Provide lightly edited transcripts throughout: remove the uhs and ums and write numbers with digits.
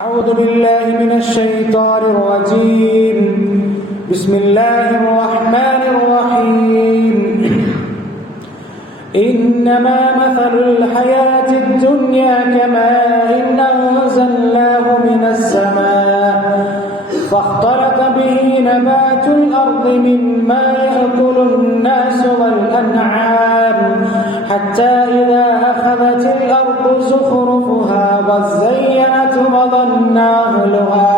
أعوذ بالله من الشيطان الرجيم. بسم الله الرحمن الرحيم. إنما مثل الحياة الدنيا كماء أنزلناه من السماء فاختلط به نبات الأرض مما يأكل الناس والأنعام حتى إذا أخذت الأرض زخرفها وزينت وظن أهلها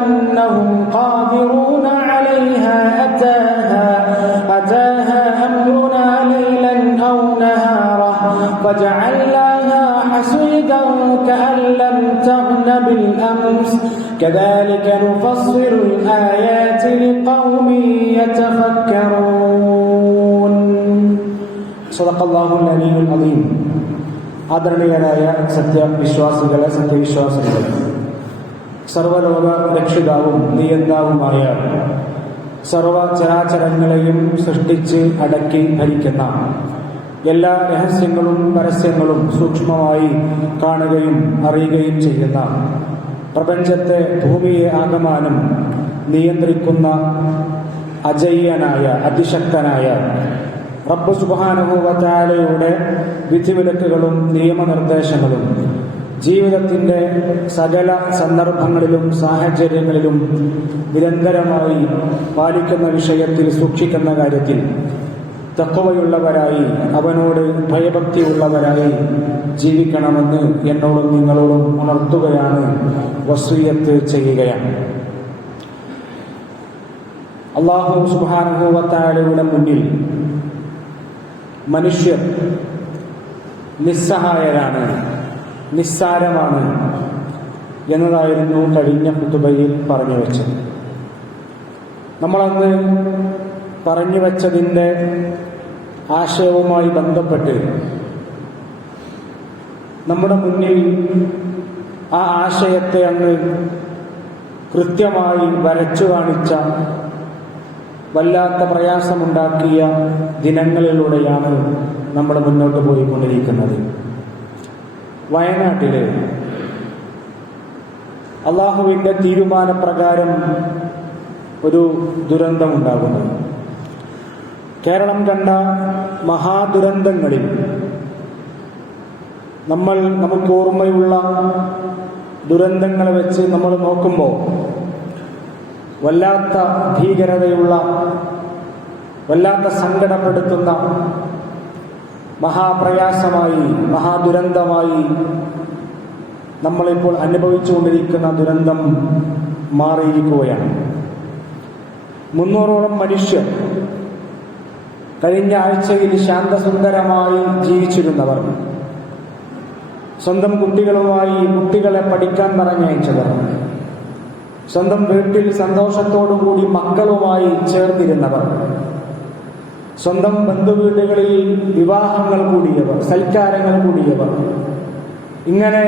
أنهم قادرون عليها أتاها أمرنا ليلا أو نهارا فجعلناها حصيدا كأن لم تغن بالأمس كذلك نفصل الآيات لقوم يتفكرون. صدق الله العلي العظيم. ആദരണീയരായ സത്യവിശ്വാസികളെ, സത്യവിശ്വാസികളെ, സർവലോക രക്ഷിതാവും നിയന്താവുമായ സർവചരാചരങ്ങളെയും സൃഷ്ടിച്ച് അടക്കി ഭരിക്കുന്ന, എല്ലാ രഹസ്യങ്ങളും പരസ്യങ്ങളും സൂക്ഷ്മമായി കാണുകയും അറിയുകയും ചെയ്യുന്ന, പ്രപഞ്ചത്തെ ഭൂമിയെ ആകമാനം നിയന്ത്രിക്കുന്ന അജയ്യനായ അതിശക്തനായ റബ്ബ് സുബ്ഹാനഹു വ തആലയുടെ വിധിവിലക്കുകളും നിയമനിർദ്ദേശങ്ങളും ജീവിതത്തിന്റെ സകല സന്ദർഭങ്ങളിലും സാഹചര്യങ്ങളിലും നിരന്തരമായി പാലിക്കുന്ന വിഷയത്തിൽ, സൂക്ഷിക്കുന്ന കാര്യത്തിൽ തഖ്വയുള്ളവരായി, അവനോട് ഭയഭക്തിയുള്ളവരായി ജീവിക്കണമെന്ന് എന്നോടും നിങ്ങളോടും ഉണർത്തുകയാണ്, വസിയ്യത്ത് ചെയ്യുകയാണ്. അല്ലാഹു സുബ്ഹാനഹു വ തആലയുടെ മുന്നിൽ മനുഷ്യർ നിസ്സഹായരാണ്, നിസ്സാരമാണ് എന്നതായിരുന്നു കഴിഞ്ഞ ഖുതുബയിൽ പറഞ്ഞു വെച്ചത്. നമ്മളന്ന് പറഞ്ഞു വെച്ചതിൻ്റെ ആശയവുമായി ബന്ധപ്പെട്ട് നമ്മുടെ മുന്നിൽ ആ ആശയത്തെ അങ്ങ് കൃത്യമായി വരച്ചു കാണിച്ച, വല്ലാത്ത പ്രയാസമുണ്ടാക്കിയ ദിനങ്ങളിലൂടെയാണ് നമ്മൾ മുന്നോട്ട് പോയിക്കൊണ്ടിരിക്കുന്നത്. വയനാട്ടില് അള്ളാഹുവിന്റെ തീരുമാനപ്രകാരം ഒരു ദുരന്തമുണ്ടാകുന്നു. കേരളം കണ്ട മഹാദുരന്തങ്ങളിൽ നമുക്ക് ഓർമ്മയുള്ള ദുരന്തങ്ങളെ വെച്ച് നമ്മൾ നോക്കുമ്പോൾ വല്ലാത്ത ഭീകരതയുള്ള, വല്ലാത്ത സങ്കടപ്പെടുത്തുന്ന മഹാപ്രയാസമായി, മഹാദുരന്തമായി നമ്മളിപ്പോൾ അനുഭവിച്ചുകൊണ്ടിരിക്കുന്ന ദുരന്തം മാറിയിരിക്കുകയാണ്. 300ഓളം മനുഷ്യർ കഴിഞ്ഞ ആഴ്ചയിൽ ശാന്തസുന്ദരമായി ജീവിച്ചിരുന്നവർ, സ്വന്തം കുട്ടികളെ പഠിക്കാൻ പറഞ്ഞയച്ചവർ, സ്വന്തം വീട്ടിൽ സന്തോഷത്തോടുകൂടി മക്കളുമായി ചേർന്നിരുന്നവർ, സ്വന്തം ബന്ധുവീടുകളിൽ വിവാഹങ്ങൾ കൂടിയവർ, സൽക്കാരങ്ങൾ കൂടിയവർ, ഇങ്ങനെ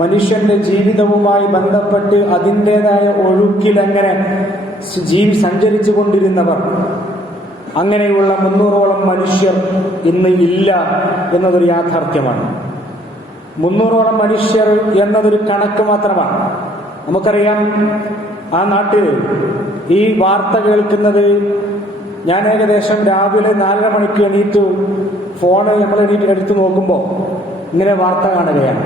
മനുഷ്യന്റെ ജീവിതവുമായി ബന്ധപ്പെട്ട് അതിൻ്റെതായ ഒഴുക്കിൽ അങ്ങനെ സഞ്ചരിച്ചു കൊണ്ടിരുന്നവർ, അങ്ങനെയുള്ള 300ഓളം മനുഷ്യർ ഇന്ന് ഇല്ല എന്നതൊരു യാഥാർത്ഥ്യമാണ്. 300ഓളം മനുഷ്യർ എന്നതൊരു കണക്ക് മാത്രമാണ്. നമുക്കറിയാം, ആ നാട്ടിൽ ഈ വാർത്ത കേൾക്കുന്നത്, ഞാൻ ഏകദേശം രാവിലെ 4:30 മണിക്ക് എണീറ്റ് ഫോണ് നമ്മൾ എടുത്തു നോക്കുമ്പോൾ ഇങ്ങനെ വാർത്ത കാണുകയാണ്.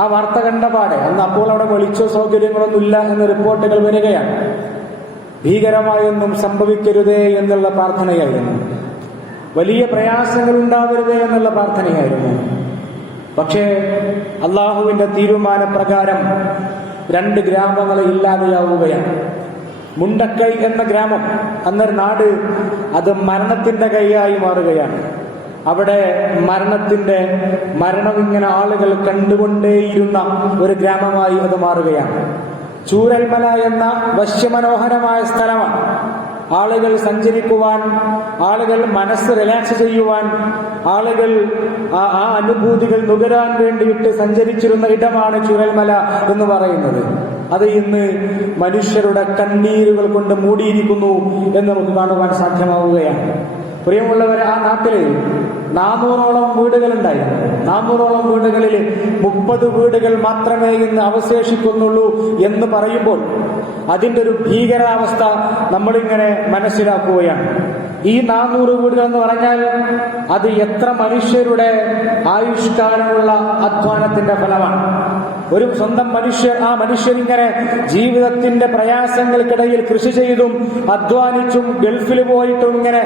ആ വാർത്ത കണ്ട പാടെ അപ്പോൾ അവിടെ വെളിച്ചോ സൗകര്യങ്ങളൊന്നും ഇല്ല എന്ന റിപ്പോർട്ടുകൾ വരികയാണ്. ഭീകരമായൊന്നും സംഭവിക്കരുതേ എന്നുള്ള പ്രാർത്ഥനയായിരുന്നു, വലിയ പ്രയാസങ്ങൾ ഉണ്ടാവരുതേ എന്നുള്ള പ്രാർത്ഥനയായിരുന്നു. പക്ഷേ അള്ളാഹുവിന്റെ തീരുമാനപ്രകാരം 2 ഗ്രാമങ്ങൾ ഇല്ലാതെയാവുകയാണ്. മുണ്ടക്കൈ എന്ന ഗ്രാമം, അന്നൊരു നാട്, അത് മരണത്തിന്റെ കൈയായി മാറുകയാണ്. അവിടെ മരണം ഇങ്ങനെ ആളുകൾ കണ്ടുകൊണ്ടേയിരുന്ന ഒരു ഗ്രാമമായി അത് മാറുകയാണ്. ചൂരൽമല എന്ന വശ്യമനോഹരമായ സ്ഥലമാണ്. ആളുകൾ സഞ്ചരിക്കുവാൻ, ആളുകൾ മനസ്സ് റിലാക്സ് ചെയ്യുവാൻ, ആളുകൾ ആ അനുഭൂതികൾ നുകരാൻ വേണ്ടിയിട്ട് സഞ്ചരിച്ചിരുന്ന ഇടമാണ് ചൂരൽമല എന്ന് പറയുന്നത്. അത് ഇന്ന് മനുഷ്യരുടെ കണ്ണീരുകൾ കൊണ്ട് മൂടിയിരിക്കുന്നു എന്ന് നമുക്ക് കാണുവാൻ സാധ്യമാവുകയാണ്. പ്രിയമുള്ളവരെ, ആ നാട്ടില് 400ഓളം വീടുകളുണ്ടായിരുന്നു. 400ഓളം വീടുകളിൽ 30 വീടുകൾ മാത്രമേ ഇന്ന് അവശേഷിക്കുന്നുള്ളൂ എന്ന് പറയുമ്പോൾ അതിന്റെ ഒരു ഭീകരാവസ്ഥ നമ്മളിങ്ങനെ മനസ്സിലാക്കുകയാണ്. ഈ 400 വീടുകൾ എന്ന് പറഞ്ഞാൽ അത് എത്ര മനുഷ്യരുടെ ആയുഷ്കാലമുള്ള അധ്വാനത്തിന്റെ ഫലമാണ്. ഒരു സ്വന്തം ആ മനുഷ്യരിങ്ങനെ ജീവിതത്തിന്റെ പ്രയാസങ്ങൾക്കിടയിൽ കൃഷി ചെയ്തും അധ്വാനിച്ചും ഗൾഫിൽ പോയിട്ടും ഇങ്ങനെ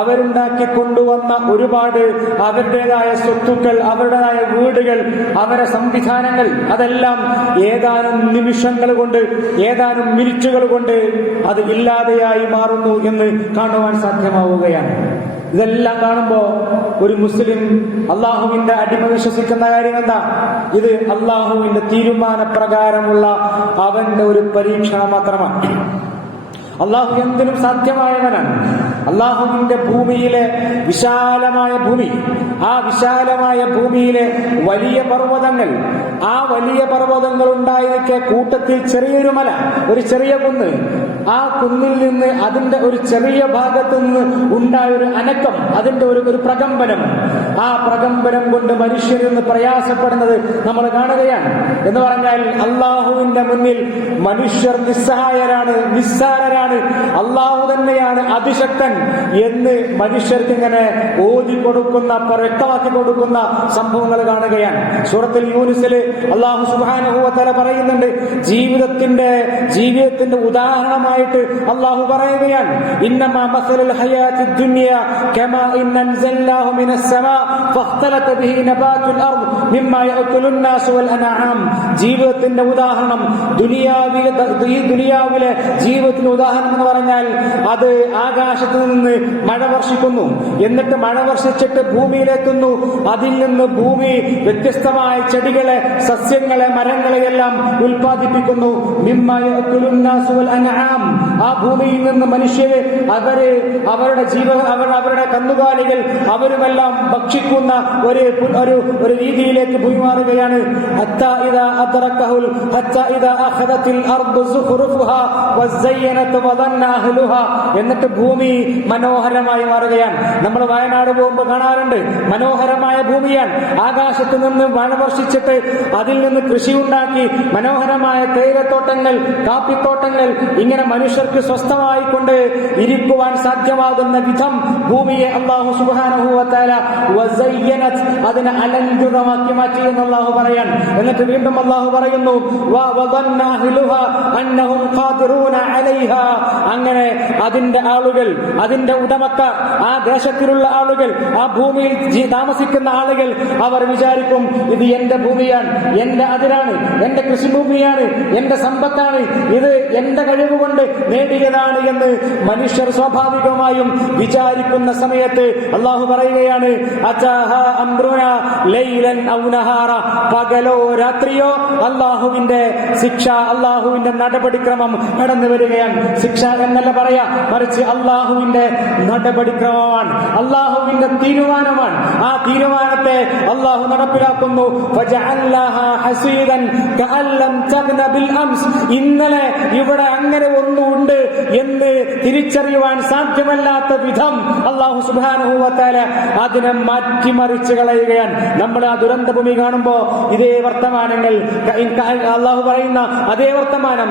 അവരുണ്ടാക്കി കൊണ്ടുവന്ന ഒരുപാട് അവരുടേതായ സ്വത്തുക്കൾ, അവരുടേതായ വീടുകൾ, അവരുടെ സംവിധാനങ്ങൾ, അതെല്ലാം ഏതാനും നിമിഷങ്ങൾ കൊണ്ട്, ഏതാനും മിനിറ്റുകൾ കൊണ്ട് അത് ഇല്ലാതെയായി മാറുന്നു എന്ന് കാണുവാൻ സാധ്യമാവുകയാണ്. ഇതെല്ലാം കാണുമ്പോ ഒരു മുസ്ലിം അള്ളാഹുവിന്റെ അടിമ വിശ്വസിക്കുന്ന കാര്യം എന്താ? ഇത് അള്ളാഹുവിന്റെ തീരുമാനപ്രകാരമുള്ള അവന്റെ ഒരു പരീക്ഷണം മാത്രമാണ്. അള്ളാഹു എന്തിനും സാധ്യമായവനാണ്. അള്ളാഹുവിന്റെ ഭൂമിയിലെ വിശാലമായ ഭൂമി, ആ വിശാലമായ ഭൂമിയിലെ വലിയ പർവ്വതങ്ങൾ, ആ വലിയ പർവ്വതങ്ങൾ ഉണ്ടായിരിക്കെ കൂട്ടത്തിൽ ചെറിയൊരു മല, ഒരു ചെറിയ കുന്ന്, ആ കുന്നിൽ നിന്ന് അതിന്റെ ഒരു ചെറിയ ഭാഗത്ത് നിന്ന് ഉണ്ടായൊരു അനക്കം, അതിന്റെ ഒരു പ്രകമ്പനം, ആ പ്രകമ്പനം കൊണ്ട് മനുഷ്യരിന്ന് പ്രയാസപ്പെടുന്നത് നമ്മൾ കാണുകയാണ്. എന്ന് പറഞ്ഞാൽ അള്ളാഹുവിന്റെ മുന്നിൽ മനുഷ്യർ നിസ്സഹായരാണ്, നിസ്സാരരാണ്, അള്ളാഹു തന്നെയാണ് അതിശക്തൻ എന്ന് മനുഷ്യർക്ക് ഇങ്ങനെ ഓതിക്കൊടുക്കുന്ന, വ്യക്തമാക്കി കൊടുക്കുന്ന സംഭവങ്ങൾ കാണുകയാണ്. സൂറത്തുൽ യൂനുസിൽ അള്ളാഹു സുബ്ഹാനഹു വ തആല പറയുന്നുണ്ട്, ജീവിതത്തിന്റെ ഉദാഹരണമായിട്ട് അള്ളാഹു പറയുകയാണ്, ഇന്നമാ മസലുൽ ഹയാത്തിദ് ദുനിയ കമാ അൻസൽനാഹു മിനസ് സമാ ഫഖ്തലത ബിഹി നബാതുൽ അർദ് മിമ്മാ യഅകുലുൻ നാസു വൽ അൻആം. ജീവിതത്തിന്റെ ഉദാഹരണം, ഈ ദുനിയാവിലെ ജീവിതത്തിന്റെ ഉദാഹരണം എന്ന് പറഞ്ഞാൽ അത് ആകാശത്ത് നിന്ന് മഴ വർഷിക്കുന്നു, എന്നിട്ട് മഴ വർഷിച്ചിട്ട് ഭൂമിയിലെത്തുന്നു, അതിൽ നിന്ന് ഭൂമി വ്യത്യസ്തമായ ചെടികളെ, സസ്യങ്ങളെ, മരങ്ങളെയെല്ലാം ഉൽപ്പാദിപ്പിക്കുന്നു. ആ ഭൂമിയിൽ നിന്ന് മനുഷ്യര് അവരുടെ കന്നുകാലികൾ അവരുമെല്ലാം ഭക്ഷിക്കുന്ന ഒരു രീതിയിലേക്ക് ഭൂമി മാറുകയാണ്. എന്നിട്ട് ഭൂമി മനോഹരമായി മാറുകയാണ്. നമ്മൾ വയനാട് പോകുമ്പോൾ കാണാറുണ്ട്, മനോഹരമായ ഭൂമിയാണ്. ആകാശത്ത് നിന്ന് മഴ വർഷിച്ചിട്ട് അതിൽ നിന്ന് കൃഷി ഉണ്ടാക്കി മനോഹരമായ തേയിലത്തോട്ടങ്ങൾ, കാപ്പിത്തോട്ടങ്ങൾ, ഇങ്ങനെ മനുഷ്യർക്ക് സ്വസ്ഥമായിക്കൊണ്ട് ഇരിക്കുവാൻ സാധ്യമാകുന്ന വിധം ഭൂമിയെ അല്ലാഹു സുബ്ഹാനഹു വ തആല വസയ്യനത്, അതിനെ അലങ്കൃതമാക്കി മാറ്റി എന്ന് അല്ലാഹു പറയാൻ. എന്നിട്ട് വീണ്ടും അല്ലാഹു പറയുന്നു, വദന്ന അഹ്ലുഹാ അന്നഹും ഖാദിറൂന അലൈഹാ. അങ്ങനെ അതിന്റെ ആളുകൾ, അതിന്റെ ഉടമക്കാർ, ആ ദേശത്തിലുള്ള ആളുകൾ, ആ ഭൂമിയിൽ താമസിക്കുന്ന ആളുകൾ, അവർ വിചാരിക്കും, ഇത് എന്റെ ഭൂമിയാണ്, എന്റെ അതിരാണ്, എന്റെ കൃഷിഭൂമിയാണ്, എന്റെ സമ്പത്താണ്, ഇത് എന്റെ കഴിവുകൊണ്ട് നേടിയതാണ് എന്ന് മനുഷ്യർ സ്വാഭാവികമായും വിചാരിക്കുന്ന സമയത്ത് അള്ളാഹു പറയുകയാണ്, പകലോ രാത്രിയോ അള്ളാഹുവിന്റെ ശിക്ഷ, അള്ളാഹുവിന്റെ നടപടിക്രമം കടന്നു വരികയാണ്. ശിക്ഷ എന്നല്ല പറയാ, മറിച്ച് അള്ളാഹുവിന്റെ നടപടിക്രമമാണ്, അള്ളാഹുവിന്റെ തീരുമാനമാണ്. ആ തീരുമാനത്തെ അള്ളാഹു നടപ്പിലാക്കുന്നു. ഇന്നലെ ഇവിടെ അങ്ങനെ ഒന്നുണ്ട് എന്ന് തിരിച്ചറിയുവാൻ സാധ്യമല്ലാത്ത വിധം അള്ളാഹു സുബ്ഹാനഹു വ തആല അതിനെ മാറ്റിമറിച്ച് കളയുകയാണ്. നമ്മൾ ആ ദുരന്ത ഭൂമി കാണുമ്പോ ഇതേ വർത്തമാനങ്ങൾ, അള്ളാഹു പറയുന്ന അതേ വർത്തമാനം,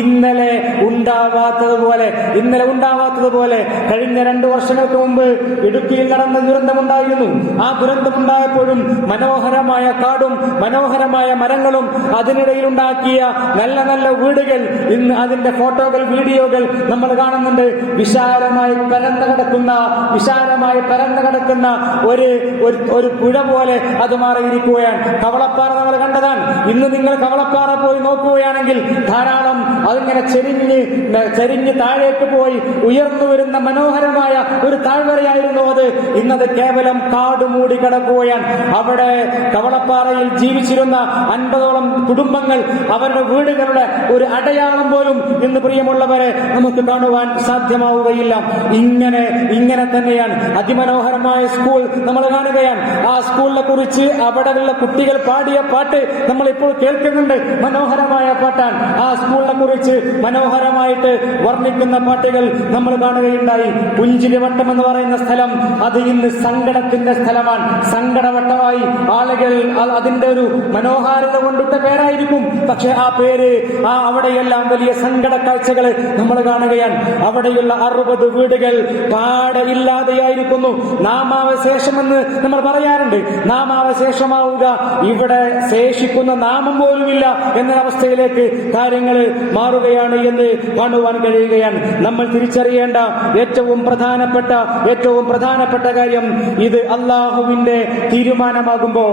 ഇന്നലെ ഉണ്ടാവാത്തതുപോലെ കഴിഞ്ഞ 2 വർഷങ്ങൾക്ക് മുമ്പ് ഇടുക്കിയിൽ നടന്ന ദുരന്തമുണ്ടായിരുന്നു. ആ ദുരന്തമുണ്ടായപ്പോഴും മനോഹരമായ കാടും മനോഹരമായ മരങ്ങളും അതിനിടയിൽ ഉണ്ടാക്കിയ നല്ല നല്ല വീടുകൾ, ഇന്ന് അതിന്റെ ഫോട്ടോകൾ, വീഡിയോകൾ നമ്മൾ കാണുന്നുണ്ട്. വിശാലമായി പരന്നു കിടക്കുന്ന ഒരു പുഴ പോലെ അത് മാറിയിരിക്കുകയാണ്. കവളപ്പാറ നമ്മൾ കണ്ടതാണ്. ഇന്ന് നിങ്ങൾ കവളപ്പാറ പോയി നോക്കുകയാണെങ്കിൽ ധാരാളം അതിങ്ങനെ ചെരിഞ്ഞ് താഴേക്ക് പോയി ഉയർന്നു വരുന്ന മനോഹരമായ ഒരു താഴ്വരയായിരുന്നു അത്. ഇന്നത് കേവലം കാട് മൂടി കിടക്കുകയാണ്. അവിടെ കവളപ്പാറയിൽ ജീവിച്ചിരുന്ന 50ഓളം കുടുംബങ്ങൾ, അവരുടെ വീടുകളുടെ ഒരു അടയാളം പോലും ഇന്ന് പ്രിയമുള്ളവരെ നമുക്ക് കാണുവാൻ സാധ്യമാവുകയില്ല. ഇങ്ങനെ തന്നെയാണ് കാണുകയാണ്. അതിമനോഹരമായ സ്കൂൾ നമ്മൾ കാണുകയാണ്. ആ സ്കൂളിനെ കുറിച്ച് അവിടെയുള്ള കുട്ടികൾ പാടിയ പാട്ട് നമ്മൾ ഇപ്പോൾ കേൾക്കുന്നുണ്ട്. മനോഹരമായ പാട്ടാണ്. ആ സ്കൂളിനെ കുറിച്ച് മനോഹരമായിട്ട് വർണ്ണിക്കുന്ന പാട്ടുകൾ നമ്മൾ കാണുകയുണ്ടായി. പുഞ്ചിരിവട്ടം എന്ന് പറയുന്ന സ്ഥലം അത് ഇന്ന് സങ്കടത്തിന്റെ സ്ഥലമാണ്. സങ്കടവട്ടമായി ആളുകൾ അതിന്റെ ഒരു മനോഹാരിത കൊണ്ടിട്ട പേരായിരിക്കും. പക്ഷെ ആ പേര് അവിടെയെല്ലാം വലിയ സങ്കട കാഴ്ചകൾ നമ്മൾ കാണുകയാണ്. അവിടെയുള്ള 60 വീടുകൾ പാടെ ഇല്ലാതെയായിരിക്കുന്നു. നാമാവശേഷമെന്ന് നമ്മൾ പറയാറുണ്ട്. നാമാവശേഷമാവുക, ഇവിടെ ശേഷിക്കുന്ന നാമം പോലുമില്ല എന്നൊരവസ്ഥയിലേക്ക് കാര്യങ്ങൾ മാറുകയാണ് എന്ന് കാണുവാൻ കഴിയുകയാണ്. നമ്മൾ തിരിച്ചറിയേണ്ട ഏറ്റവും പ്രധാനപ്പെട്ട കാര്യം, ഇത് അള്ളാഹുവിന്റെ തീരുമാനമാകുമ്പോ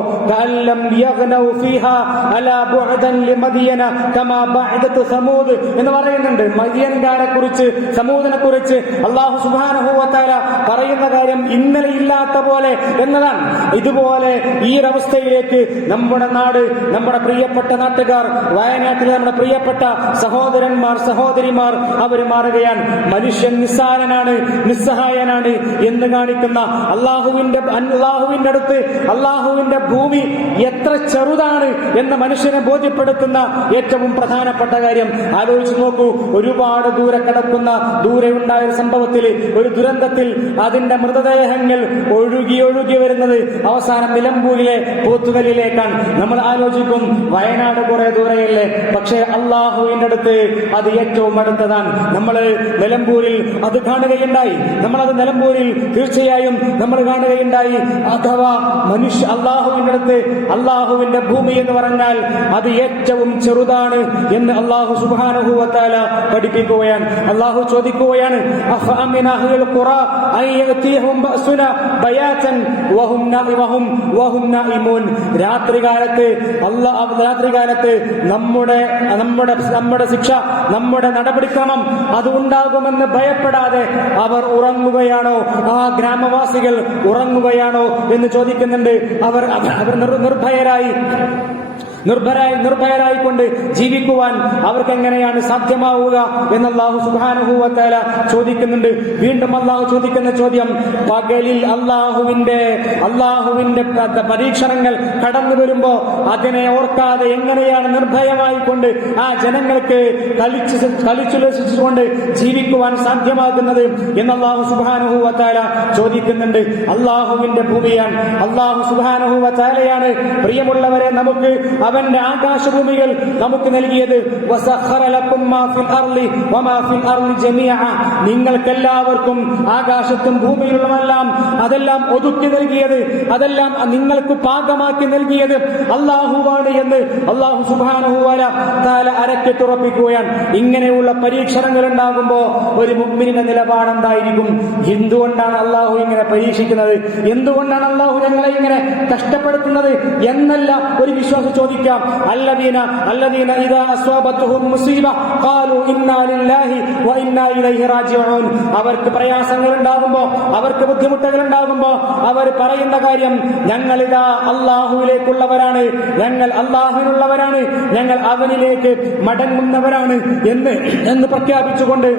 എന്ന് പറയുന്നുണ്ട്. മദിയൻകാരെ കുറിച്ച്, സമൂദിനെ കുറിച്ച് അള്ളാഹു സുബ്ഹാനഹു വ തആല പറയുന്ന കാര്യം ഇന്നലെ ഇല്ലാത്ത പോലെ എന്നതാണ്. ഇതുപോലെ ഈ ഒരവസ്ഥയിലേക്ക് നമ്മുടെ നാട്, നമ്മുടെ പ്രിയപ്പെട്ട നാട്ടുകാർ, വയനാട്ടിലെ നമ്മുടെ പ്രിയപ്പെട്ട സഹോദരന്മാർ, സഹോദരിമാർ അവർ മാറുകയാണ്. മനുഷ്യൻ നിസ്സാരനാണ്, നിസ്സഹായനാണ് എന്ന് കാണിക്കുന്ന അള്ളാഹുവിന്റെ അടുത്ത് അള്ളാഹുവിന്റെ ഭൂമി എത്ര ചെറുതാണ് എന്ന് മനുഷ്യനെ ബോധ്യപ്പെടുത്തുന്ന ഏറ്റവും പ്രധാനപ്പെട്ട കാര്യം ആലോചിച്ച് നോക്കൂ. ഒരുപാട് ദൂരെ ഉണ്ടായ ഒരു സംഭവത്തിൽ, ഒരു ദുരന്തത്തിൽ അതിന്റെ മൃതദേഹങ്ങൾ ഒഴുകി വരുന്നത് അവസാനം നിലമ്പൂരിലെ പോത്തുകല്ലിലേക്കാണ്. നമ്മൾ ആലോചിക്കും, വയനാട് കുറെ ദൂരെയല്ലേ, പക്ഷേ അള്ളാഹുവിന്റെ അടുത്ത് അത് ഏറ്റവും അടുത്തതാണ്. നമ്മൾ നിലമ്പൂരിൽ അത് കാണുകയുണ്ടായി. നമ്മളത് നിലമ്പൂരിൽ തീർച്ചയായും നമ്മൾ കാണുകയുണ്ടായി. അഥവാ അള്ളാഹുവിന്റെ അടുത്ത് അള്ളാഹുവിന്റെ ഭൂമി എന്ന് പറഞ്ഞാൽ അത് ഏറ്റവും ചെറുതാണ് എന്ന് അള്ളാഹു സുബ്ഹാനഹു വ തആല പഠിപ്പിക്കുകയാണ്. അള്ളാഹു ചോദിക്കുകയാണ്, രാത്രികാലത്ത് നമ്മുടെ ശിക്ഷ, നമ്മുടെ നടപടിക്രമം അത് ഉണ്ടാകുമെന്ന് ഭയപ്പെടാതെ അവർ ഉറങ്ങുകയാണോ, ആ ഗ്രാമവാസികൾ ഉറങ്ങുകയാണോ എന്ന് ചോദിക്കുന്നുണ്ട്. അവർ നിർഭയരായിക്കൊണ്ട് ജീവിക്കുവാൻ അവർക്ക് എങ്ങനെയാണ് സാധ്യമാവുക എന്ന് അല്ലാഹു സുബ്ഹാനഹു വ തആല ചോദിക്കുന്നുണ്ട്. വീണ്ടും അല്ലാഹു ചോദിക്കുന്ന ചോദ്യം, പകലിൽ അല്ലാഹുവിന്റെ പരീക്ഷണങ്ങൾ കടന്നു വരുമ്പോ അതിനെ ഓർക്കാതെ എങ്ങനെയാണ് നിർഭയമായിക്കൊണ്ട് ആ ജനങ്ങൾക്ക് കളിച്ചുലസിച്ചുകൊണ്ട് ജീവിക്കുവാൻ സാധ്യമാകുന്നത് എന്ന് അല്ലാഹു സുബ്ഹാനഹു വ തആല ചോദിക്കുന്നുണ്ട്. അല്ലാഹുവിന്റെ ഭൂമിയാണ്, അല്ലാഹു സുബ്ഹാനഹു വ തആലയാണ് പ്രിയമുള്ളവരെ നമുക്ക് അവന്റെ ആകാശഭൂമികൾ നമുക്ക് നൽകിയത്. നിങ്ങൾക്കെല്ലാവർക്കും ആകാശത്തും ഭൂമിയിലുള്ളതെല്ലാം അതെല്ലാം ഒതുക്കി നൽകിയത്, അതെല്ലാം നിങ്ങൾക്ക് പാകമാക്കി നൽകിയത് അല്ലാഹുവാണ് എന്ന് അല്ലാഹു സുബ്ഹാനഹു വ തആല അരക്കിട്ടുറപ്പിക്കുകയാണ്. ഇങ്ങനെയുള്ള പരീക്ഷണങ്ങൾ ഉണ്ടാകുമ്പോ ഒരു മുഅ്മിനിന്റെ നിലപാട് എന്തായിരിക്കും? എന്തുകൊണ്ടാണ് അല്ലാഹു ഇങ്ങനെ പരീക്ഷിക്കുന്നത്? എന്തുകൊണ്ടാണ് അല്ലാഹു ഞങ്ങളെ ഇങ്ങനെ കഷ്ടപ്പെടുത്തുന്നത് എന്നല്ല ഒരു വിശ്വാസി ചോദിക്കാം. അല്ലദീന ഇദാ അസ്വാബത്തുഹും മുസീബ ഖാലു ഇന്നാ ലില്ലാഹി വ ഇന്നാ ഇലൈഹി റാജിഊൻ. അവർക്ക് പ്രയാസങ്ങൾ ഉണ്ടാകുമ്പോൾ, അവർക്ക് ബുദ്ധിമുട്ടുകൾ ഉണ്ടാകുമ്പോൾ അവർ പറയുന്ന കാര്യം, ഞങ്ങളിതാ അല്ലാഹുവിലേക്കുള്ളവരാണ്, ഞങ്ങൾ അല്ലാഹുവിനുള്ളവരാണ്, ഞങ്ങൾ അവനിലേക്ക് മടങ്ങുന്നവരാണ് എന്ന് പ്രഖ്യാപിച്ചുകൊണ്ട്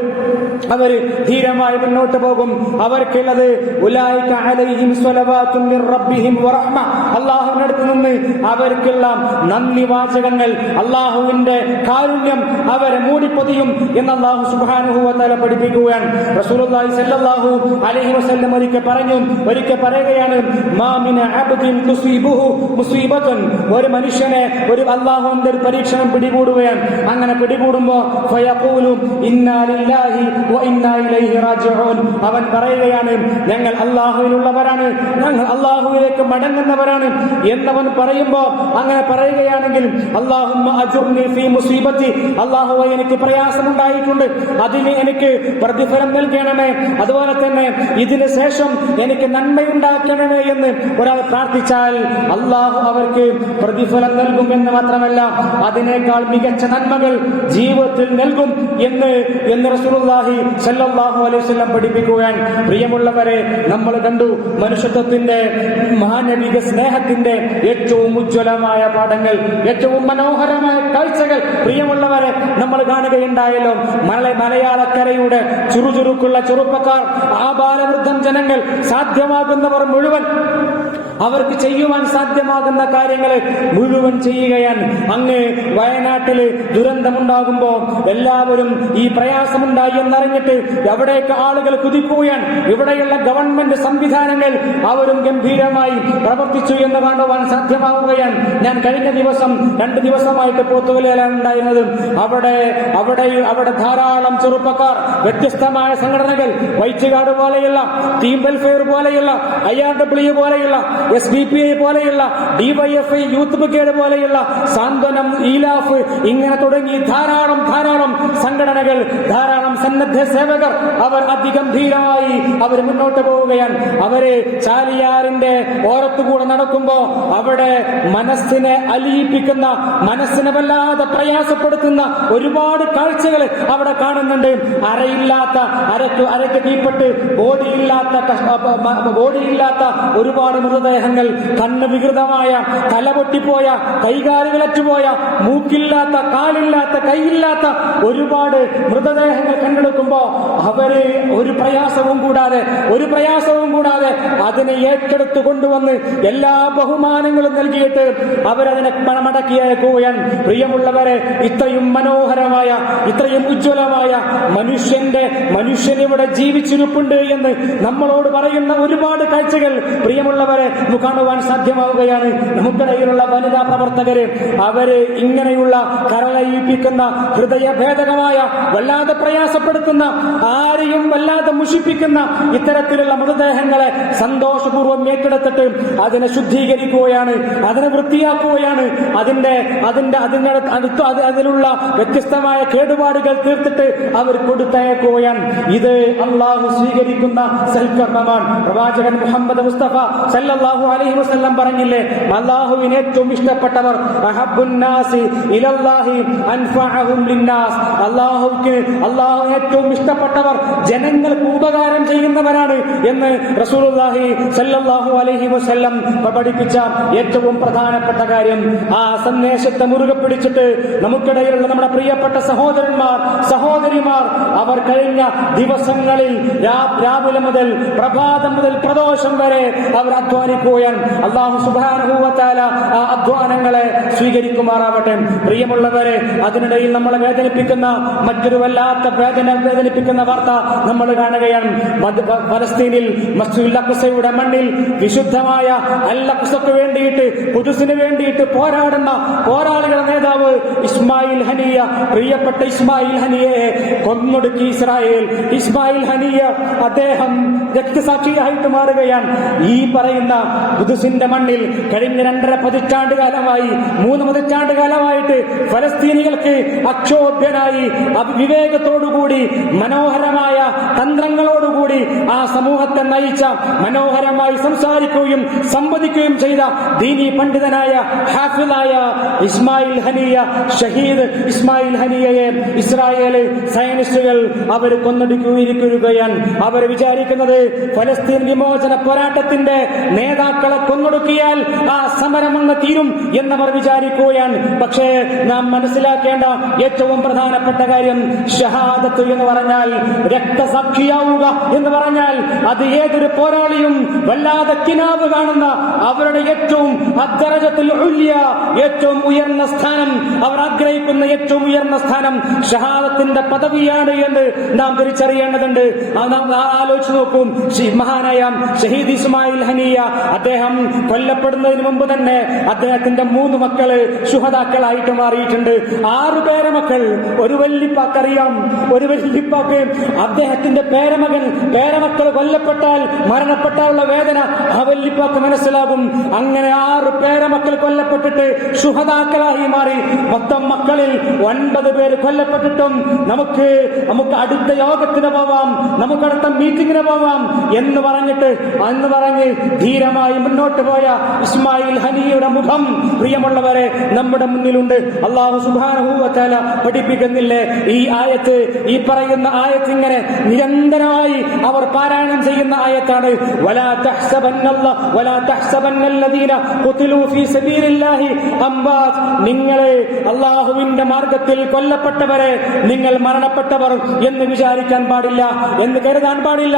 അവര് ധീരമായി മുന്നോട്ട് പോകും. അവർക്കുള്ളത് ഉലൈക അലൈഹിം സ്വലവാത്തുൻ മിർ റബ്ബിഹിം വറഹ്മ. അല്ലാഹുവിന്റെ അടുത്ത് നിന്ന് അവർക്കുള്ള നന്ദി വാചകങ്ങൾ, അല്ലാഹുവിന്റെ കാരുണ്യം അവരെ മൂടിപ്പൊതിയും എന്ന് അല്ലാഹു സുബ്ഹാനഹു വ തആല പഠിപ്പിക്കുകയാണ്. റസൂലുള്ളാഹി സ്വല്ലല്ലാഹു അലൈഹി വസല്ലം ഒരിക്കൽ പറയുകയാണ്, മാ മിൻ അബ്ദിൻ തുസീബുഹു മുസീബത്തുൻ. ഒരു മനുഷ്യനെ ഒരു അല്ലാഹുവിന്റെ ഒരു പരീക്ഷണം പിടികൂടുകയാണ്. അങ്ങനെ പിടികൂടുമ്പോ ഫയഖൂലു ഇന്നാ ലില്ലാഹി വ ഇന്നാ ഇലൈഹി റാജിഊൻ. അവൻ പറയുകയാണ്, ഞങ്ങൾ അല്ലാഹുവിനുള്ളവരാണ്, ഞങ്ങൾ അല്ലാഹുവിലേക്ക് മടങ്ങുന്നവരാണ് എന്നവൻ പറയുമ്പോ, അങ്ങനെ പറയുകയാണെങ്കിൽ അല്ലാഹുമ്മ അജുർനി ഫീ മുസീബത്തി, അല്ലാഹുവേ എനിക്ക് പ്രയാസമുണ്ടായിട്ടുണ്ട്, അതിന് എനിക്ക് പ്രതിഫലം നൽകണമേ, അതുപോലെ തന്നെ ഇതിന് ശേഷം എനിക്ക് നന്മയുണ്ടാക്കണമേ എന്ന് ഒരാൾ പ്രാർത്ഥിച്ചാൽ അല്ലാഹു അവർക്ക് പ്രതിഫലം നൽകും എന്ന് മാത്രമല്ല അതിനേക്കാൾ മികച്ച നന്മകൾ ജീവിതത്തിൽ നൽകും എന്ന് റസൂലുള്ളാഹി സ്വല്ലല്ലാഹു അലൈഹി വസല്ലം പഠിപ്പിക്കുകയാണ്. പ്രിയമുള്ളവരെ, നമ്മൾ കണ്ടു മനുഷ്യത്വത്തിന്റെ മാനവിക സ്നേഹത്തിന്റെ ഏറ്റവും ഉജ്ജ്വലമായ പാഠങ്ങൾ. കാഴ്ചകൾ, ഏറ്റവും മനോഹരമായ കാഴ്ചകൾ പ്രിയമുള്ളവരെ നമ്മൾ കാണുകയുണ്ടായല്ലോ. മലയാളക്കരയുടെ ചുറുചുറുക്കുള്ള ചെറുപ്പക്കാർ, ആബാലവൃദ്ധം ജനങ്ങൾ, സാധ്യമാകുന്നവർ മുഴുവൻ അവർക്ക് ചെയ്യുവാൻ സാധ്യമാകുന്ന കാര്യങ്ങൾ മുഴുവൻ ചെയ്യുകയാണ്. അങ്ങ് വയനാട്ടില് ദുരന്തമുണ്ടാകുമ്പോ എല്ലാവരും ഈ പ്രയാസമുണ്ടായി എന്നറിഞ്ഞിട്ട് എവിടേക്ക് ആളുകൾ കുതിക്കുകയാണ്. ഇവിടെയുള്ള ഗവൺമെന്റ് സംവിധാനങ്ങൾ അവരും ഗംഭീരമായി പ്രവർത്തിച്ചു എന്ന് കാണുവാൻ സാധ്യമാവുകയാണ്. ഞാൻ കഴിഞ്ഞ ദിവസം 2 ദിവസമായിട്ട് പോർത്തുഗലിലാണ് ഉണ്ടായിരുന്നത്. അവിടെ ധാരാളം ചെറുപ്പക്കാർ, വ്യത്യസ്തമായ സംഘടനകൾ, വൈറ്റ് ഗാർഡ് പോലെയുള്ള, ടീം വെൽഫെയർ പോലെയുള്ള, IRW പോലെയുള്ള, SBPI പോലെയുള്ള, DYFI, യൂത്ത് ബ്രിഗേഡ് പോലെയുള്ള, സാന്ത്വനം, ഈലാഫ്, ഇങ്ങനെ തുടങ്ങി ധാരാളം സംഘടനകൾ, ധാരാളം സന്നദ്ധ സേവകർ അവർ അതിഗംഭീരമായി അവർ മുന്നോട്ട് പോവുകയാണ്. അവര് ചാലിയാറിന്റെ ഓരത്തുകൂടെ നടക്കുമ്പോ അവിടെ മനസ്സിനെ അലിയിപ്പിക്കുന്ന, മനസ്സിനെ വല്ലാതെ പ്രയാസപ്പെടുത്തുന്ന ഒരുപാട് കാഴ്ചകൾ അവിടെ കാണുന്നുണ്ട്. അരയ്ക്ക് കീഴ്പ്പെട്ട് ബോഡിയില്ലാത്ത ഒരുപാട് മൃതദേഹങ്ങൾ, കണ്ണ് വികൃതമായ, തല പൊട്ടിപ്പോയ, കൈകാലുകളറ്റുപോയ, മൂക്കില്ലാത്ത, കാലില്ലാത്ത, കൈയില്ലാത്ത ഒരുപാട് മൃതദേഹങ്ങൾ കണ്ടെടുക്കുമ്പോ അവര് ഒരു പ്രയാസവും കൂടാതെ അതിനെ ഏറ്റെടുത്തു കൊണ്ടുവന്ന് എല്ലാ ബഹുമാനങ്ങളും നൽകിയിട്ട് അവരതിനെ മടക്കി അയക്കുകയാണ്. പ്രിയമുള്ളവരെ, ഇത്രയും മനോഹരമായ, ഇത്രയും ഉജ്ജ്വലമായ മനുഷ്യൻ ഇവിടെ ജീവിച്ചിരിപ്പുണ്ട് എന്ന് നമ്മളോട് പറയുന്ന ഒരുപാട് കാഴ്ചകൾ പ്രിയമുള്ളവരെ കാണുവാൻ സാധ്യമാവുകയാണ്. നമുക്കിടയിലുള്ള വനിതാ പ്രവർത്തകര് അവര് ഇങ്ങനെയുള്ള കരളയിപ്പിക്കുന്ന, ഹൃദയഭേദകമായ, വല്ലാതെ പ്രയാസപ്പെടുത്തുന്ന, ആരെയും വല്ലാതെ മുഷിപ്പിക്കുന്ന ഇത്തരത്തിലുള്ള മൃതദേഹങ്ങളെ സന്തോഷപൂർവ്വം ഏറ്റെടുത്തിട്ട് അതിനെ ശുദ്ധീകരിക്കുകയാണ്, അതിനെ വൃത്തിയാക്കുകയാണ്, അതിലുള്ള വ്യത്യസ്തമായ കേടുപാടുകൾ തീർത്തിട്ട് അവർ കൊടുത്തയക്കുകയാണ്. ഇത് അള്ളാഹു സ്വീകരിക്കുന്ന സൽക്കർമ്മമാണ്. പ്രവാചകൻ മുഹമ്മദ് മുസ്തഫ സല്ലല്ലാഹു അലൈഹി വസല്ലം പറഞ്ഞില്ലേ, അള്ളാഹുവിന് ഏറ്റവും ഇഷ്ടപ്പെട്ടവർ അഹബ്ബുന്നാസി ഇലല്ലാഹി അൻഫഅഹും ലിന്നാസ്. അള്ളാഹുവിന് ഏറ്റവും ഇഷ്ടപ്പെട്ടവർ ജനങ്ങൾക്ക് ഉപകാരം ചെയ്യുന്നവരാണ് എന്ന് റസൂലുള്ളാഹി സല്ലല്ലാഹു അലൈഹി വസല്ലം പഠിപ്പിച്ച ഏറ്റവും പ്രധാനപ്പെട്ട കാര്യം. ആ സന്ദേശത്തെ മുറുകെ പിടിച്ചിട്ട് നമുക്കിടയിലുള്ള നമ്മുടെ പ്രിയപ്പെട്ട സഹോദരിമാർ അവർ കഴിഞ്ഞ ദിവസങ്ങളിൽ രാവിലെ മുതൽ, പ്രഭാതം മുതൽ പ്രദോഷം വരെ അവർ അധ്വാനിക്കുകയാണ്. അല്ലാഹു സുബ്ഹാനഹു വ തആല ആ അധ്വാനങ്ങളെ സ്വീകരിക്കുമാറാവട്ടെ. പ്രിയമുള്ളവരെ, അതിനിടയിൽ നമ്മളെ വേദനിപ്പിക്കുന്ന മറ്റൊരു വേദനിപ്പിക്കുന്ന വാർത്ത നമ്മൾ കാണുകയാണ്. ഫലസ്തീനിൽ മസ്ജിദുൽ അഖ്സയുടെ മണ്ണിൽ വിശുദ്ധമായ അൽ അഖ്സക്ക് വേണ്ടിയിട്ട്, ഖുദ്സിന് വേണ്ടിയിട്ട് പോരാടുന്ന പോരാളികളുടെ നേതാവ് ഇസ്മായിൽ ഹനിയ, പ്രിയപ്പെട്ട ഇസ്മായിൽ ഹനിയയെ കൊന്നൊടുക്കി ഇസ്രായേൽ. ഇസ്മായിൽ ഹനിയ അദ്ദേഹം രക്തസാക്ഷിയായിട്ട് മാറുകയാണ്. ഈ പറയുന്ന ഖുദ്സിന്റെ മണ്ണിൽ കഴിഞ്ഞ 2.5 പതിറ്റാണ്ട് കാലമായി, 3 പതിറ്റാണ്ട് കാലമായിട്ട് ഫലസ്തീനികൾക്ക് അക്ഷോഭ്യനായി, വിവേകത്തോടുകൂടി, മനോഹരമായ തന്ത്രങ്ങളോടുകൂടി ആ സമൂഹത്തെ നയിച്ച, മനോഹരമായി സംസാരിക്കുകയും സംവദിക്കുകയും ചെയ്ത ദീനി പണ്ഡിതനായ ഹാഫിളായ ഇസ്മായിൽ ഹനിയ, ഷഹീദ് ഇസ്മായിൽ ഹനിയയെ ഇസ്രായേല് സയനിസ്റ്റുകൾ അവർ കൊന്നൊടുക്കുകയാണ്. അവർ വിചാരിക്കുന്നത് ഫലസ്തീൻ വിമോചന പോരാട്ടത്തിന്റെ നേതാക്കളെ കൊന്നൊടുക്കിയാൽ ആ സമരം അങ്ങ് തീരും എന്നവർ വിചാരിക്കുകയാണ്. പക്ഷേ നാം മനസ്സിലാക്കേണ്ട ഏറ്റവും പ്രധാനപ്പെട്ട കാര്യം, ഷഹാദത്ത് എന്ന് പറഞ്ഞാൽ, രക്തസാക്ഷിയാവുക എന്ന് പറഞ്ഞാൽ, അത് ഏതൊരു പോരാളിയും വല്ലാതെ കിനാവ് കാണുന്ന, അവരുടെ ഏറ്റവും ഏറ്റവും ഉയർന്ന സ്ഥാനം, അവർ ആഗ്രഹിക്കുന്ന ഏറ്റവും ഉയർന്ന സ്ഥാനം ഷഹാദത്തിന്റെ പദവിയാണ് എന്ന് നാം തിരിച്ചറിയേണ്ടതുണ്ട്. നാം ആലോചിച്ചു നോക്കും. മഹാനായ ഷഹീദ് ഇസ്മായിൽ ഹനിയ അദ്ദേഹം കൊല്ലപ്പെടുന്നതിന് മുമ്പ് തന്നെ അദ്ദേഹത്തിന്റെ 3 മക്കള് ശുഹദാക്കളായിട്ട് മാറിയിട്ടുണ്ട്. 6 പേരമക്കൾ. ഒരു വല്ലിപ്പാക്കറിയാം, ഒരു വല്ലിപ്പാക്ക് അദ്ദേഹത്തിന്റെ പേരമക്കൾ കൊല്ലപ്പെട്ടാൽ, മരണപ്പെട്ടാലുള്ള വേദന ആ വല്ലിപ്പാക്ക് മനസ്സിലാകും. അങ്ങനെ 6 പേരമക്കൾ കൊല്ലപ്പെട്ടിട്ട് ശുഹദാക്കളായി മാറി. മൊത്തം മക്കളിൽ 9 പേര് കൊല്ലപ്പെട്ടിട്ടും നമുക്ക് അടുത്ത യോഗത്തിന് പോവാം, നമുക്ക് അടുത്ത മീറ്റിംഗിന് പോവാം എന്ന് പറഞ്ഞ് ധീരമായി മുന്നോട്ട് പോയ ഇസ്മായിൽ ഹനിയുടെ മുഖം പ്രിയമുള്ളവരെ നമ്മുടെ മുന്നിലുണ്ട്. അല്ലാഹു സുബ്ഹാനഹു വ തആല പഠിപ്പിക്കുന്നില്ലേ ഈ പറയുന്ന ആയത്ത് ഇങ്ങനെ നിരന്തരമായി അവർ പാരായണം ചെയ്യുന്ന ആയത്താണ്. വലാ തഹ്സബന്നല്ലദീന ഖുതിലൂ ഫീ സബീലില്ലാഹി അംവാത്. നിങ്ങളെ അല്ലാഹുവിന്റെ മാർഗത്തിൽ കൊല്ലപ്പെട്ടവരെ നിങ്ങൾ മരണപ്പെട്ടവർ എന്ന് വിചാരിക്കാൻ പാടില്ല, എന്ന് കരുതാൻ പാടില്ല.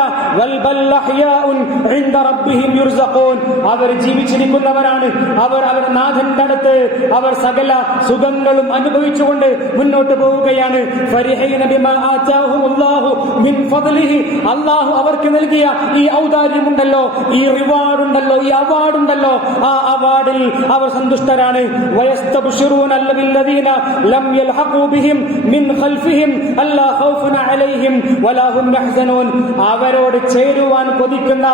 ബൽ അഹ്യാഉൻ ഇൻദ റബ്ബിഹിം യുർസഖൂൻ. അവർ ജീവിച്ചിരിക്കുന്നവരാണ്. അവർ അവരുടെ നാഥന്റെ അടുത്ത് അവർ സകല സുഖങ്ങളും അനുഭവിച്ചുകൊണ്ട് മുന്നോട്ട് പോവുകയാണ്. ഫരിഹീന ബിമാ ആതാഹുമുല്ലാഹു മിൻ ഫദ്ലിഹി. അല്ലാഹു അവർക്ക് നൽകിയ ഈ ഔദാര്യമുണ്ടല്ലോ, ഈ റിവാർഡ് ഉണ്ടല്ലോ, ഈ അവാർഡ് ഉണ്ടല്ലോ, ആ അവാർഡിൽ അവർ സന്തുഷ്ടരാണ്. വയസ്തബ്ശിറൂന ബില്ലദീന ലം യൽഹഖൂ ബിഹിം മിൻ ഖൽഫിഹിം അല്ലാ ഖൗഫുൻ അലൈഹിം വലാ ഹും യഹ്സനൂൻ. അവരോട് ചേരുവാൻ കൊതിക്കുന്ന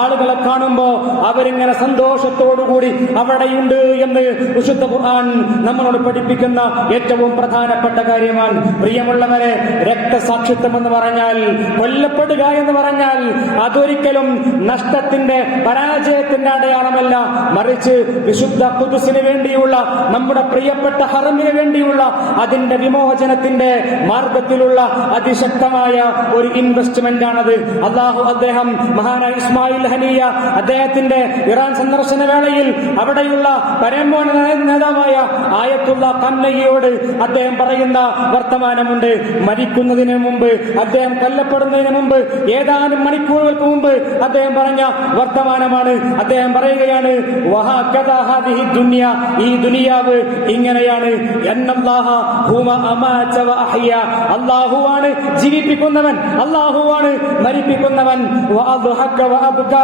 ആളുകളെ കാണുമ്പോൾ അവരിങ്ങനെ സന്തോഷത്തോടുകൂടി അവിടെയുണ്ട് എന്ന് വിശുദ്ധ ഖുർആൻ നമ്മളോട് പഠിപ്പിക്കുന്ന ഏറ്റവും പ്രധാനപ്പെട്ട കാര്യമാണ്. പ്രിയമുള്ളവരെ, രക്തസാക്ഷിത്വം എന്ന് പറഞ്ഞാൽ, കൊല്ലപ്പെടുക എന്ന് പറഞ്ഞാൽ അതൊരിക്കലും നഷ്ടത്തിന്റെ പരാജയത്തിന്റെ അടയാളമല്ല. മറിച്ച് വിശുദ്ധ ഖുദ്സിന് വേണ്ടിയുള്ള, നമ്മുടെ പ്രിയപ്പെട്ട ഹറമിന് വേണ്ടിയുള്ള അതിന്റെ വിമോചനത്തിന്റെ മാർഗത്തിലുള്ള അതിശക്തമായ ഒരു ഇൻവെസ്റ്റ്മെന്റ് ആണത്. അദ്ദേഹം മഹാനായ ഇസ്മായിൽ ഹനിയ അദ്ദേഹത്തിന്റെ ഇറാൻ സന്ദർശന വേളയിൽ അവിടെയുള്ള പരമോന്നത നേതാവായ ആയത്തുള്ള ഖംനയിയോട് അദ്ദേഹം പറയുന്ന വർത്തമാനമുണ്ട്. മരിക്കുന്നതിന് മുമ്പ്, അദ്ദേഹം കൊല്ലപ്പെടുന്നതിന് മുമ്പ്, ഏതാനും മണിക്കൂറുകൾക്ക് മുമ്പ് അദ്ദേഹം പറഞ്ഞ വർത്തമാനമാണ്. അദ്ദേഹം പറയുകയാണ്, വഹകദാ ഹാദിഹി ദുനിയ, ഈ ദുനിയാവ് ഇങ്ങനെയാണ്. അന്നല്ലാഹ ഹുവ അമാത വ അഹ്യ, അല്ലാഹുവാണ് ജീവിപ്പിക്കുന്നവൻ, അല്ലാഹുവാണ് മരിപ്പിക്കുന്നവൻ. വഅദ്ഹക വഅബ്ക,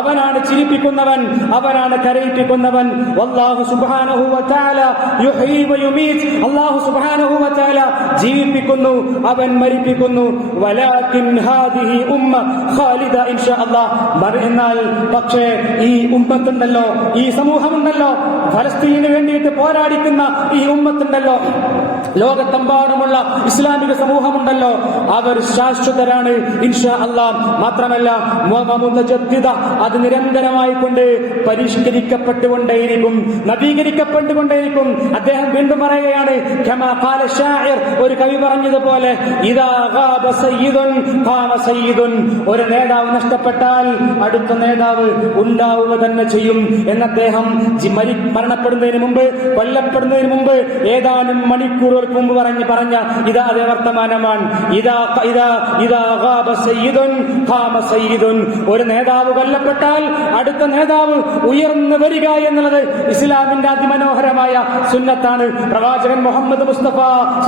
അവനാണ് ചിരിപ്പിക്കുന്നവൻ, അവനാണ് കരയിപ്പിക്കുന്നവൻ. വല്ലാഹു സുബ്ഹാനഹു വ തആല യുഹ്യി വ യുമീത്, അല്ലാഹു സുബ്ഹാനഹു വ തആല ജീവിപ്പിക്കുന്നു, അവൻ മരിപ്പിക്കുന്നു. വലാകിൻ ഹാദിഹി ഉമ്മ ഖാലിദ ഇൻഷാ അല്ലാഹ്. എന്നാൽ പക്ഷേ ഈ ഉമ്മത്തുണ്ടല്ലോ, ഈ സമൂഹമുണ്ടല്ലോ, ഫലസ്തീനു വേണ്ടിയിട്ട് പോരാടിക്കുന്ന ഈ ഉമ്മത്തുണ്ടല്ലോ, ലോകത്തെമ്പാടുമുള്ള ഇസ്ലാമിക സമൂഹമുണ്ടല്ലോ, അവർ ശാശ്വതരാണ് ഇൻഷാ അല്ലാഹ്. മാത്രമല്ല മുതജദ്ദിദ, അത് നിരന്തരമായി കൊണ്ട് പരിഷ്കരിക്കപ്പെട്ടുകൊണ്ടേയിരിക്കും, നവീകരിക്കപ്പെട്ടുകൊണ്ടേയിരിക്കും. അദ്ദേഹം വീണ്ടും പറയുകയാണ്, കമാ ഖാല ശാഇർ, ഒരു കവി പറഞ്ഞതുപോലെ, ഇദാ ഗാബ സയ്യിദുൻ ഖാമ സയ്യിദുൻ, ഒരു നേതാവ് നഷ്ടപ്പെട്ടാൽ അടുത്ത നേതാവ് ഉണ്ടാവുക തന്നെ ചെയ്യും എന്ന് അദ്ദേഹം മരണപ്പെടുന്നതിന് മുമ്പ്, കൊല്ലപ്പെടുന്നതിന് മുമ്പ് ഏതാനും മണിക്കൂറുകൾക്ക് മുമ്പ് പറഞ്ഞ ഇതാ അതേ വർത്തമാനമാണ്. ഒരു നേതാവ് കൊല്ലപ്പെട്ടാൽ അടുത്ത നേതാവ് ഉയർന്നു വരിക എന്നുള്ളത് ഇസ്ലാമിന്റെ അതിമനോഹരമായ സുന്നത്താണ്. പ്രവാചകൻ മുഹമ്മദ് മുസ്തഫ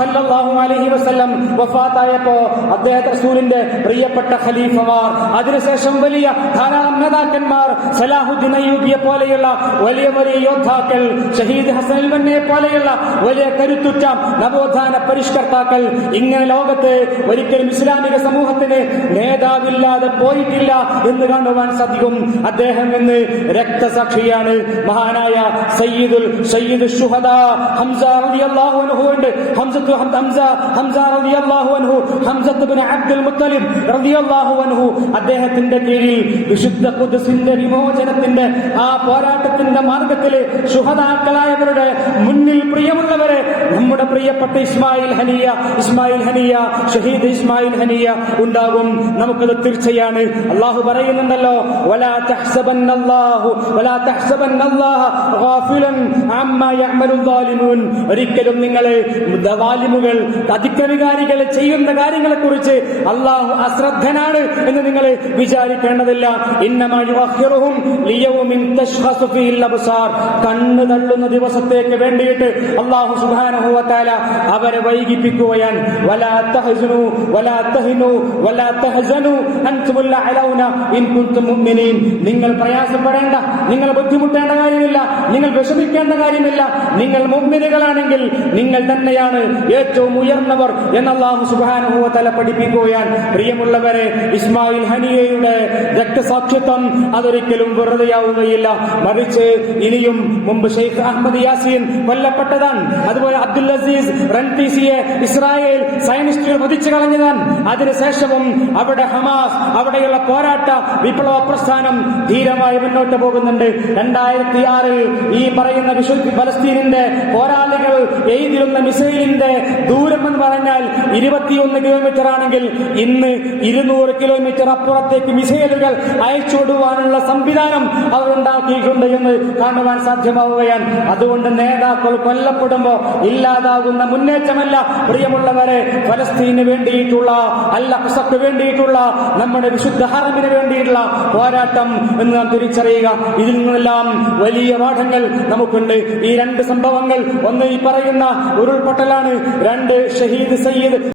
സല്ലല്ലാഹു അലൈഹി വസല്ലം വഫാത്തായപ്പോ അദ്ദേഹത്തെ റസൂലിന്റെ പ്രിയപ്പെട്ട ഖലീഫമാർ, അതിനുശേഷം വലിയ ധാരാളം നേതാക്കന്മാർ, സലാഹുദ്ദീൻ അയ്യൂബിയെ പോലെയുള്ള വലിയ വലിയ യോദ്ധാക്കൾ, ഷഹീദ് ഹസൻ അൽ ബന്നയെ പോലെയുള്ള വലിയ കരുത്തുറ്റ നവോത്ഥാന പരിഷ്കർത്താക്കൾ, ഇങ്ങനെ ലോകത്ത് ഒരിക്കലും ഇസ്ലാമിക സമൂഹത്തിന് നേതാവില്ലാതെ പോയിട്ടില്ല എന്ന് കാണുവാൻ സാധിക്കും. അദ്ദേഹം ഇന്ന് രക്തസാക്ഷിയാണ്. മഹാനായ സയ്യിദ് ശുഹദാ ഹംസ റളിയല്ലാഹു അൻഹു ഉണ്ട്. ഹംസ റളിയല്ലാഹു അൻഹു, ഹംസത്ത് ഇബ്നു അബ്ദുൽ മുത്തലിബ് റളിയല്ലാഹു അൻഹു, അദ്ദേഹത്തിന്റെ കീഴിൽ വിശുദ്ധ ഖുദ്സിന്റെ വിമോചനത്തിന്റെ ആ പോരാട്ടത്തിന്റെ മാർഗത്തിൽ ശുഹദാക്കളായവരുടെ മുന്നിൽ പ്രിയമുള്ളവരെ, നമ്മുടെ പ്രിയപ്പെട്ട ഇസ്മായിൽ ഹനിയ, ഷഹീദ് ഇസ്മായിൽ ഹനിയ ഉണ്ടാകും. നമുക്കത് തീർച്ചയാണ്. അല്ലാഹു പറയുന്നുണ്ടല്ലോ, വലാ തഹ്സബന്നല്ലാഹ ഗാഫിലൻ അമ്മാ യഅമലുൽ ളാലിമൂൻ. ഒരിക്കലും നിങ്ങളെ ദാലിമുകൾ, അതിക്രമികാരികൾ ചെയ്യുന്ന കാര്യങ്ങളെ കുറിച്ച് അല്ലാഹു അശ്രദ്ധനാണ് എന്ന് നിങ്ങൾ വിചാരിക്കേണ്ടതില്ല. ഇന്നമാ യുഅഖിറുഹും ലിയൗമിൻ തശ്ഖസു ഫീഹിൽ അബ്സാർ. കണ്ണ് തള്ളുന്ന ദിവസത്തേക്ക് വേണ്ടിയിട്ട് അല്ലാഹു സുബ്ഹാനഹു വ തആല അവരെ വൈകിപ്പിക്കുകയാണ്. വലാ തഹ്സനു വലാ തഹ്നു വലാ തഹ്സനു അൻതുമുൽ അലൗന ഇൻ കുൻതും മുഅ്മിനീൻ. നിങ്ങൾ പ്രയാസപ്പെടേണ്ട, നിങ്ങൾ ബുദ്ധിമുട്ടേണ്ട കാര്യമില്ല, നിങ്ങൾ വിഷമിക്കേണ്ട കാര്യമില്ല. നിങ്ങൾ മുഅ്മിനുകളാണെങ്കിൽ നിങ്ങൾ തന്നെയാണ് ഏറ്റവും ഉയർന്നവർ എന്ന് അല്ലാഹു സുബ്ഹാനഹു വ തആല പഠിപ്പിക്കുകയാണ്. പ്രിയമുള്ളവരെ, ഇസ്മായിൽ ഹനിയയുടെ രക്തസാക്ഷിത്വം അതൊരിക്കലും വെറുതെയാവുകയില്ല. മറിച്ച് ഇനിയും മുമ്പ് ഷെയ്ഖ് അഹമ്മദ് യാസീൻ കൊല്ലപ്പെട്ടതാണ്. അതുപോലെ അബ്ദുല്ല അബ്ദുൽ അസീസ് റൻതീസിയെ ഇസ്രായേൽ സയനിസ്റ്റുകൾ വധിച്ചു കളഞ്ഞതാണ്. അതിനുശേഷവും അവിടെ ഹമാസ്, അവിടെയുള്ള പോരാട്ട വിപ്ലവ പ്രസ്ഥാനം ധീരമായി മുന്നോട്ട് പോകുന്നുണ്ട്. 2006 ഈ പറയുന്ന വിശുദ്ധ ഫലസ്തീനിന്റെ പോരാളികൾ എഴുതിയിരുന്ന മിസൈലിന്റെ ദൂരം എന്ന് പറഞ്ഞാൽ 21 കിലോമീറ്റർ ആണെങ്കിൽ ഇന്ന് 200 കിലോമീറ്റർ അപ്പുറത്തേക്ക് മിസൈലുകൾ അയച്ചുവിടുവാനുള്ള സംവിധാനം അവർ ഉണ്ടാക്കിയിട്ടുണ്ട് എന്ന് കാണുവാൻ സാധ്യമാവുകയാണ്. അതുകൊണ്ട് നേതാക്കൾ കൊല്ലപ്പെടുമ്പോ ഇല്ലാതാകുന്ന മുന്നേറ്റമല്ല പ്രിയമുള്ളവരെ, ഫലസ്തീന് വേണ്ടിയിട്ടുള്ള, അൽ-അഖ്സക്ക് വേണ്ടിയിട്ടുള്ള, നമ്മുടെ വിശുദ്ധ ഹറമിന് വേണ്ടിയിട്ടുള്ള പോരാട്ടം എന്ന് നാം തിരിച്ചറിയുക. ഇതിൽ നിന്നെല്ലാം വലിയ പാഠങ്ങൾ നമുക്കുണ്ട്. ഈ രണ്ട് സംഭവങ്ങൾ, ഒന്ന് ഈ പറയുന്ന ഉരുൾപൊട്ടലാണ്, രണ്ട് ഷഹീദ് സയ്യിദ്